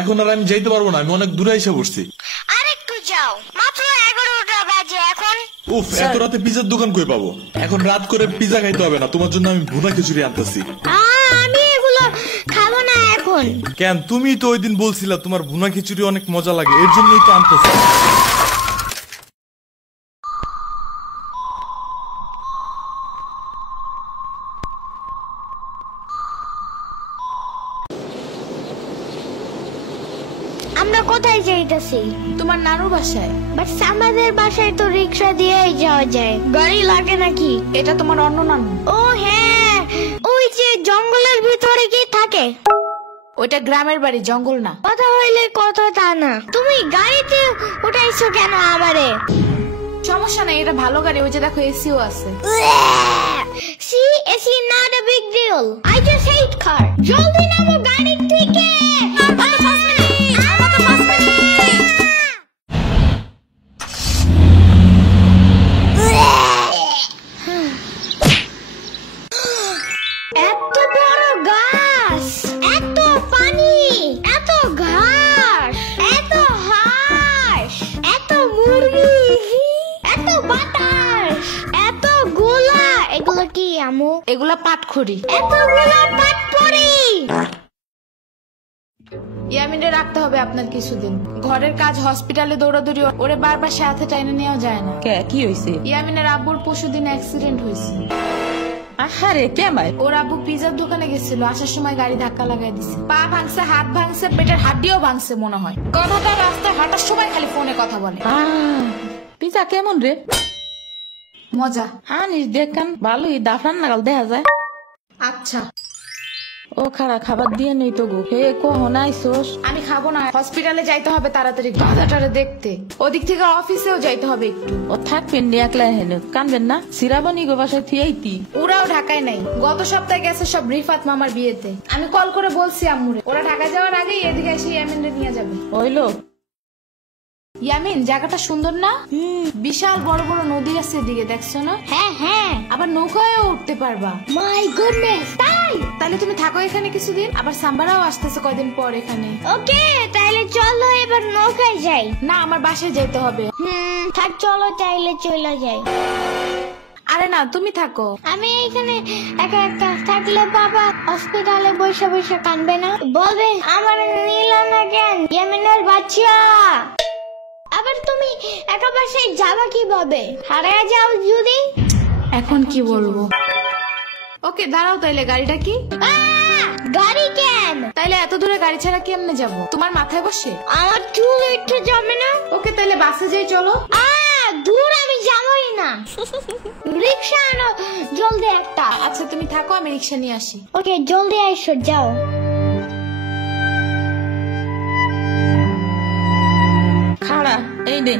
এখন আর আমি যাইতে পারবো না, আমি অনেক দূরে এসে বসছি। আরেকটু যাও, মাত্র 11টা বাজে এখন। উফ, এত রাতে পিজার দোকান কই পাবো? এখন রাত করে পিজা খাইতে হবে না, তোমার জন্য আমি ভুনা খিচুড়ি আনতেছি। আমি এগুলো খাবো না এখন। কেন? তুমি তো ওই দিন বলছিলা তোমার ভুনা খিচুড়ি অনেক মজা লাগে, এর জন্যই তো আনতেছি। আমরা কোথায় যাইতেছি? তোমার নানুর বাসায়। বাট আমাদের বাসায় তো রিক্সা দিয়েই যাওয়া যায়, গাড়ি লাগে নাকি? এটা তোমার অন্য নানু। ও হ্যাঁ, ওই যে জঙ্গলের ভিতরে কি থাকে? ওইটা গ্রামের বাড়ি, জঙ্গল না। কথা হইলে কথা তা না। তুমি গাড়িতে উঠাইছো কেন আমারে? সমস্যা নেই, এটা ভালো গাড়ি। ওই যে দেখো, এসিও আছে। See, it's not a big deal. I just hate car. জলদি নামো গাড়ি থেকে। এত বড় গাছ, এত পানি, এত ঘাস, এত হাঁস, এত মুরগি, এত বাতাস, এত গোলা। এগুলো কি আমু? এগুলা পাটখড়ি। এতগুলো পাটপড়ি। ইয়ামিনে রাখতে হবে আপনার কিছুদিন। ঘরের কাজ, হসপিটালে দৌড়াদৌড়ি, ওরে বারবার সাথে টাইনে নেওয়া যায় না। কি হয়েছে? ইয়ামিনের আব্বুর পরশুদিন অ্যাক্সিডেন্ট হয়েছে। আহারে, কেমন? ওর আব্বু পিজার দোকানে গেছিল, আসার সময় গাড়ি ধাক্কা লাগাই দিছে। পা ভাঙছে, হাত ভাঙছে, পেটের হাড্ডিও ভাঙছে মনে হয়। কথাটা রাস্তায় হাঁটার সময় খালি ফোনে কথা বলে। পিজা কেমন রে? মজা। আনিস দেখান, ভালোই দাফরান নাগাল দেখা যায়। আচ্ছা। ও খারা খাবার দিয়ে নেই তো গো। হে কখন আইসোস? আমি খাবো না, হসপিটালে যাইতে হবে তাড়াতাড়ি দাদাটারে দেখতে। ওদিক থেকে অফিসেও যাইতে হবে একটু। ও থাকবেন নি একলা হেন, কানবেন না? সিরাবনি গো বাসায় থিয়াইতি। ওরাও ঢাকায় নাই, গত সপ্তাহে গেছে সব রিফাত মামার বিয়েতে। আমি কল করে বলছি আম্মুরে, ওরা ঢাকায় যাওয়ার আগেই এদিকে এসে ইয়ামিনরে নিয়ে যাবে। ওইলো ইয়ামিন, জায়গাটা সুন্দর না? বিশাল বড় বড় নদী আছে এদিকে, দেখছো না? হ্যাঁ হ্যাঁ, আবার নৌকায়ও উঠতে পারবা। মাই গুডনেস, তাই? তাহলে তুমি থাকো এখানে কিছুদিন, আবার সাম্বারাও আসতেছে কয়দিন পর এখানে। ওকে, তাহলে চলো এবার নৌকায় যাই। না, আমার বাসায় যেতে হবে। থাক, চলো তাইলে চলে যাই। আরে না, তুমি থাকো। আমি এখানে একা একা থাকলে বাবা হসপিটালে বসে বসে কানবে না? বলবে আমার নিল না কেন ইয়ামিনের বাচ্চা। আবার তুমি একা বাসায় যাবা কিভাবে? হারিয়ে যাও যদি। এখন কি বলবো? ওকে দাঁড়াও, তাইলে গাড়িটা কি? গাড়ি কেন? তাইলে এত দূরে গাড়ি ছাড়া কেমনে যাব? তোমার মাথায় বসে? আমার চুল উঠে যাবে না? ওকে, তাইলে বাসে যাই, চলো। দূর আমি যাবই না। রিক্সা আনো জলদি একটা। আচ্ছা তুমি থাকো, আমি রিক্সা নিয়ে আসি। ওকে, জলদি আইসো, যাও। খাড়া, এই নে।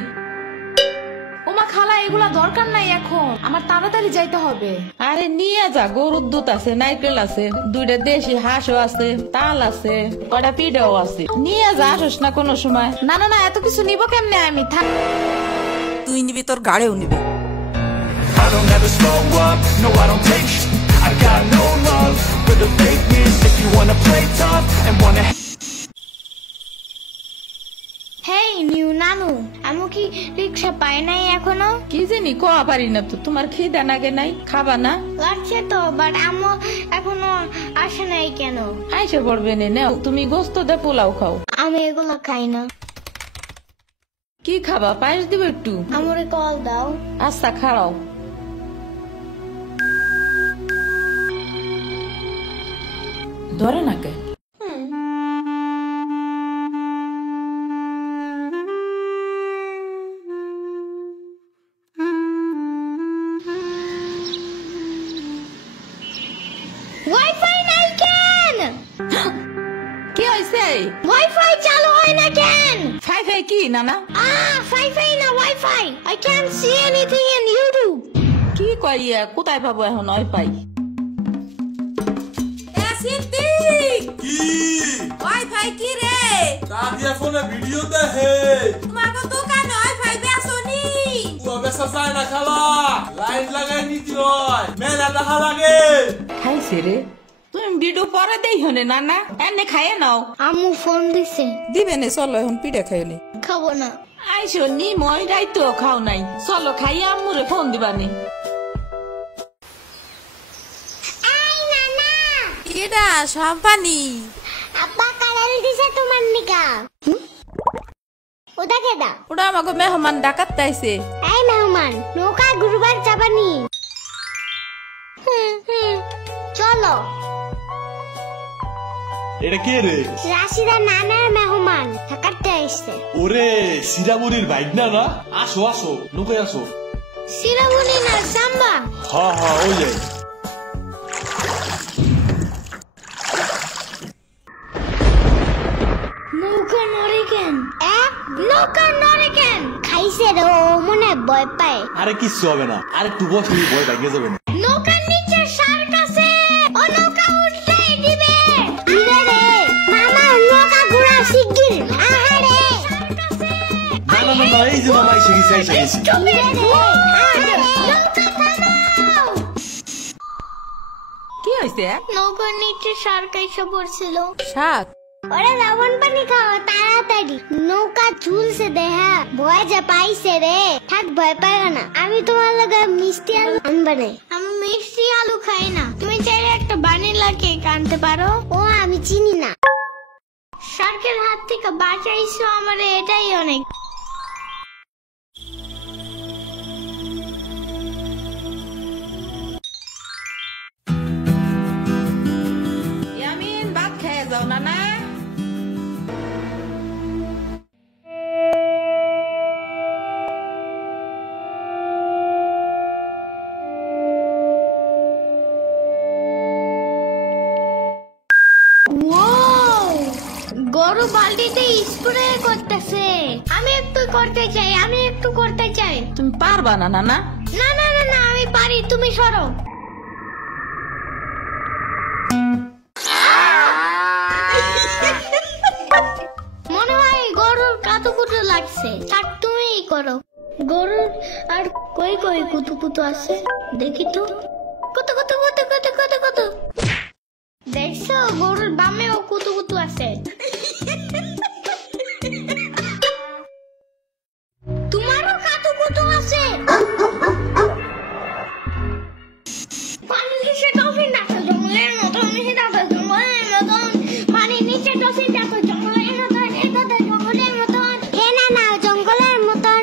ওমা খালা, এগুলা দরকার নাই এখন, আমার তাড়াতাড়ি যাইতে হবে। আরে নিয়ে যা, গরুর দুধ আছে, নারকেল আছে, 2টা দেশি হাঁসও আছে, তাল আছে, কটা পিঠাও আছে। নিয়ে যা, আসস না কোনো সময়। না না না, এত কিছু নিব কেমনে আমি? থাক। তুই নিবি, তোর গাড়েও নিবি। I don't ever slow up, no I don't take sh**. I got no love for the fakeness. If you wanna play tough and wanna hey new নানু, আমি কি রিক্সা পাই নাই এখনো? কি জানি, কোয়া পারি না তো। তোমার খিদে নাগে নাই? খাবা না? লাগছে তো, বাট আম্মু এখনো আসে নাই কেন? আইসে পড়বে নে, নাও তুমি গোস্ত দে, পোলাও খাও। আমি এগুলো খাই না। কি খাবা? পায়েস দিব একটু? আমারে কল দাও। আচ্ছা, খাড়াও। ধরে নাকে। ওয়াইফাই নাই কেন? কি হয়েছে? ওয়াইফাই চালু হয় না কেন? ফাই ফাই কি নানা? ওয়াইফাই না, wifi. I can't see anything in YouTube. কি কইয়া, কোথায় পাবো এখন ওয়াইফাই? ওয়াইফাই কি রে? দাদিয়া ফোনে ভিডিও দেখে। তোমাকে দোকানে ওয়াইফাই বেসনি? ও বেসা যায় না খালা, লাইন লাগাই নিতে হয়, মেলা দেখা লাগে। খাইছে রে। তুমি ভিডিও পরে দেই হনে নানা এনে খাইয়ে নাও। আম্মু ফোন দিছে। দিবে নে, চলো এখন পিঠা খাই নি। খাবো না। আইসো নি মই রাইতো খাও নাই, চলো খাইয়ে আম্মুরে ফোন দিবানি। কেডা সম্পানি? আব্বা কালাল দিছে তোমার নিকা। ওটা কেডা? ওটা আমাকে মেহমান ডাকাত তাইছে। এই মেহমান, নৌকা ঘুরবার যাবানি? চলো। এটা কে রে? রাশিদা নানার মেহমান থাকাতে আসছে। ওরে সিরামুরির বাইক না না? আসো আসো, নৌকায় আসো। সিরামুনি না সাম্বা। হ্যাঁ হ্যাঁ ওই যাই। নৌকা নড়ে কেন? নৌকা নড়ে কেন? খাইছে রে, ও মনে ভয় পায়। আরে কিচ্ছু হবে না, আর একটু বসে ভয় ভেঙে যাবে না। নৌকার নিচে শার্ক আছে, ও নৌকা উল্টাই দিবে। ইরে রে মামা, নৌকা ঘোরা শিগগির। আহারে না না না না, এই যে মামা এসে গেছে এসে গেছে। ইরে রে আহারে, নৌকা থামাও। কি হয়েছে? নৌকার নিচে শার্ক এসে পড়ছিল। শাক? ওরে লবণ পানি খাও তাড়াতাড়ি, নৌকা ঝুলছে দেহা। ভয় যে পাইছে রে, থাক ভয় পাইও না। আমি তোমার লগে মিষ্টি আলু আনবানে। আমি মিষ্টি আলু খাই না। তুমি চাইলে একটা ভ্যানিলা কেক আনতে পারো। ও আমি চিনি না। শার্কের হাত থেকে বাঁচাইছো আমারে, এটাই অনেক। ইয়ামিন ভাত খেয়ে যাও নানা। গরু বালতিতে স্প্রে করতেছে। আমি একটু করতে চাই, আমি একটু করতে চাই। তুমি পারবা না নানা? না না না না, আমি পারি, তুমি সরো। মনে হয় গরুর কাতুকুতু লাগছে। থাক তুমিই করো। গরুর আর কই কই কুতুকুতু আছে দেখি তো। কত কত কত কত কত কত দেখছো, গরুর বামেও কুতুকুতু আছে। তোমারও কাতুকুতু আছে। পানির নিচে ডলফিন দেখো জঙ্গলের মতন, নিচে দেখো জঙ্গলের মতন। পানির নিচে ডলফিন দেখো জঙ্গলের মতন, একদা জঙ্গলের মতন। হে না না, জঙ্গলের মতন।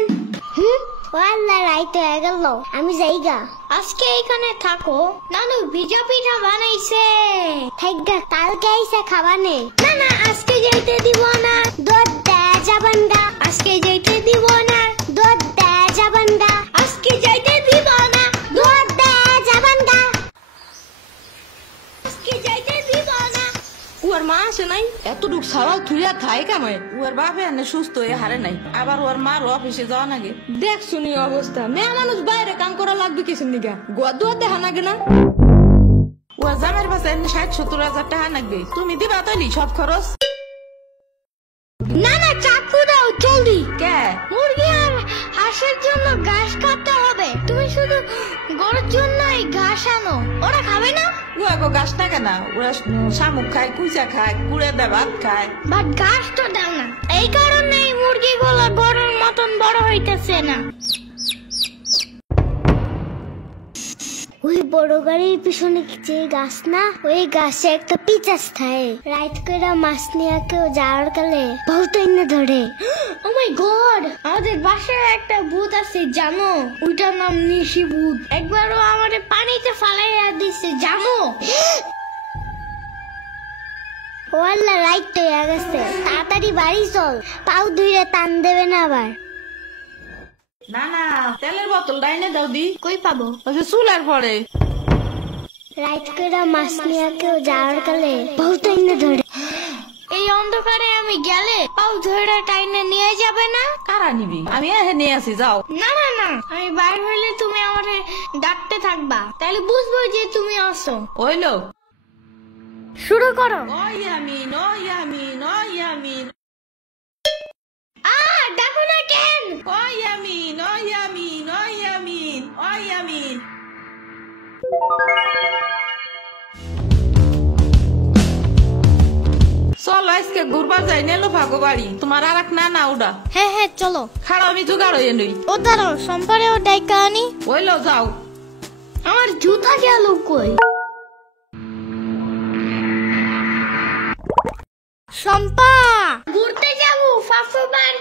ওয়াল্লা রাইত হয়ে গেল, আমি যাইগা। আজকে এখানে থাকো। নানু ভিজা পিঠা বানাইছে, থাকগা কালকে আইসা খাবানে। না না, আজকে যাইতে দিব না, দুধ দেয়া যাবান গা। আজকে যাইতে দিব না, দুধ দেয়া যাবান গা। আজকে যাইতে দিব না, দুধ দেয়া যাবান গা। আজকে যাইতে দিব না। ওর মা আসে নাই, এতটুক সাওয়াল থুইয়া খাই কামাই। ওর বাপে এনে সুস্থ হয়ে হারে নাই, আবার ওর মার অফিসে যাওয়া নাগে। দেখ শুনি অবস্থা, মেয়ে মানুষ বাইরে কাম করা লাগবে কিছু নিগা। গোয়া দুয়া দেখা নাগে না। ওর জামের পাশে এনে 60-70 হাজার টাকা লাগবে, তুমি দিবা তৈলি সব খরচ? না না, চাকু দাও জলদি। কে? মুরগি আর হাঁসের জন্য ঘাস কাটতে হবে। তুমি শুধু গরুর জন্য এই ঘাস আনো, ওরা খাবে না। ওগো গাছ টাকা না, ওরা শামুক খায়, কুচা খায়, কুড়ে দেয়, ভাত খায়। বাট ঘাস তো দাও না, এই কারণে এই মুরগিগুলো গরুর মতন বড় হইতেছে না। ওই বড় গাড়ির পিছনে যে গাছ না, ওই গাছে একটা পিচাস থাকে। রাইট করে মাছ নিয়ে কেউ যাওয়ার কালে বহুত এনে ধরে। ও মাই গড, আমাদের বাসায় একটা ভূত আছে জানো, ওইটার নাম নিশি ভূত। একবারও আমাদের পানিতে ফালাইয়া দিছে জানো। ওয়াল্লা রাইট হয়ে গেছে, তাড়াতাড়ি বাড়ি চল, পাও ধুইরে টান দেবে না আবার। না না, তেলের বোতল ডাইনে দাও দি। কই পাবো? ওই চুলার পরে। রাইট করে মাছ নিয়ে কেউ যাওয়ার কালে বহুত এনে ধরে। এই অন্ধকারে আমি গেলে পাও ধরে টাইনে নিয়ে যাবে না? কারা নিবি? আমি এহে নিয়ে আসি, যাও। না না না, আমি বাইর হইলে তুমি আমারে ডাকতে থাকবা, তাহলে বুঝবো যে তুমি আসো। হইলো, শুরু করো। ইয়ামিন, ও ইয়ামিন, ও ইয়ামিন, ডাকো না কেন? ও ইয়ামিন, ও ইয়ামিন, ও ইয়ামিন, ও ইয়ামিন। চলো আজকে ঘুরবার যাই নেলো ভাগো বাড়ি তোমার আর এক না ওটা হ্যাঁ হ্যাঁ চলো। খাড়া আমি জোগাড় হয়ে নই ও দাঁড়াও, সম্পারেও ডাইকা আনি। ওইলো যাও। আমার জুতা গেল কই? শম্পা, ঘুরতে যাবো ফাফুবার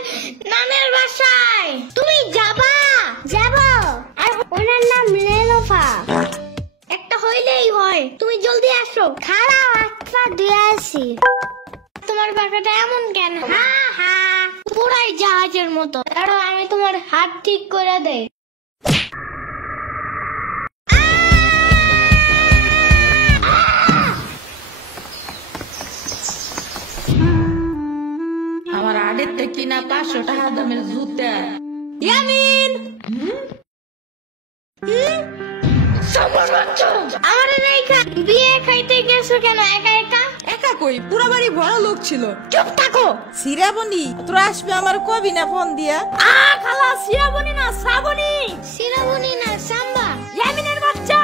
নানের বাসায়। তুমি যাবা? যাবো। আর ওনার নাম লেলোফা। একটা হইলেই হয়, তুমি জলদি আসো। খারাপ আটটা দিয়ে আসি। তোমার পাখাটা এমন কেন? হা হা, পুরাই জাহাজের মতো। দাঁড়াও, আমি তোমার হাত ঠিক করে দেই। আমার আডের থেকে না 500 টাকা দামের জুতা। ইয়ামিন আমার রেখা বিয়ে খাইতে গেছো কেন একা একা? একা কই, পুরো বাড়ি বড় লোক ছিল। চুপ থাকো। শ্রাবণী তোরা আসবে আমার কবি না ফোন দিয়া? খালা শ্রাবণী না শ্রাবণী। শ্রাবণী না সাম্বা। ইয়ামিনের বাচ্চা।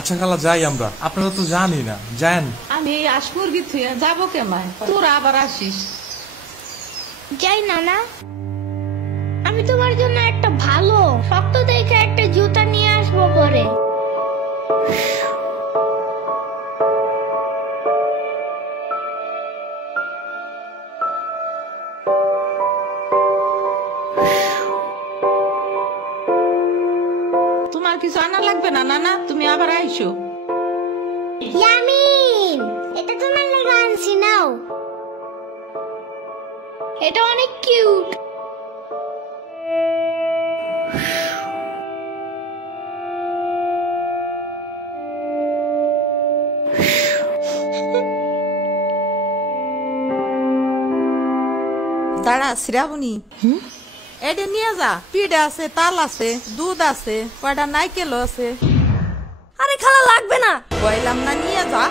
আচ্ছা খালা যাই আমরা, আপনারা তো জানি না, যান। আমি এই আসমুরগি থুয়া যাবো কেমায়, তোরা আবার আসিস। যাই নানা, আমি তোমার জন্য একটা ভালো শক্ত দেখে একটা জুতা নিয়ে আসবো পরে। তোমার কিছু আনা লাগবে না নানা, তুমি আবার আইসো। ইয়ামিন, এটা তোমার লাগা আনছি, নাও। এটা অনেক কিউট। দাঁড়া শ্রাবণী, এটা নিয়ে যা। পিঠে আছে, তাল আছে, দুধ আছে, কয়টা নাইকেল আছে। আরে খালা লাগবে না। কইলাম না নিয়ে যা।